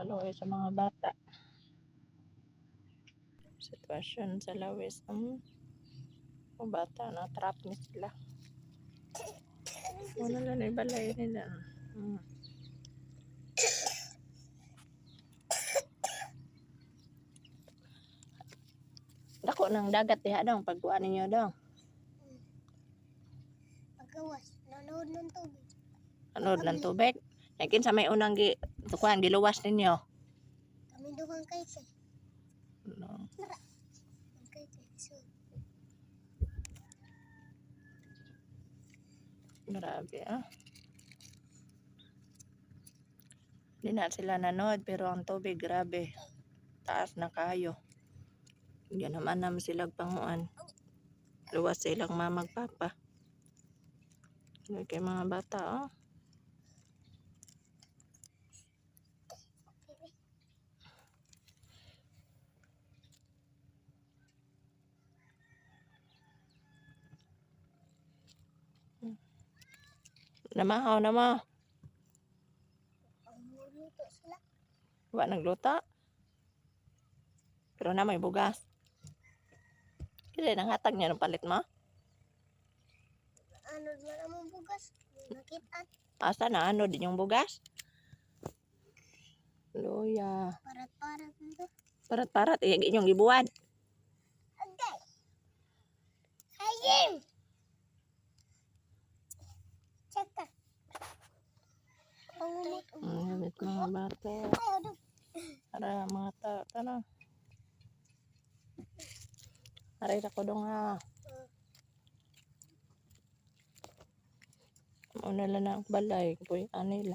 Kaluoy sa mga bata. Sitwasyon sa lawis ang bata na trap ni sila. Wala lang ibalay nila. Dako ng dagat diha dong pagkuan ninyo dong. Pagkawas, nanood ng tubig. Nanood ng tubig. Yakin sa may unang tukuan giluwas ninyo. Kami dugang kay. No. So, Grabe ah. Hindi na sila nanood pero ang tubig grabe. Taas na kayo. Hindi naman sila panguan. Luwas silang mamagpapa. Kay mga bata oh. Namahaw na mo. ang luto sila. Wa nagluto. Pero na may bugas. Kaya nangatag niya ng palit mo? Ano naman among bugas? Nakitaan. Asa na ano din yung bugas? Luya. Parat-parat nito. Parat-parat. Inyong gibuwan. Agay! Ayim! Tsaka. Pangumot. Gamit mga bata. Ayaw. Para mga tao. Aray ako dong ha. Una lang ang balay. Kuy anila.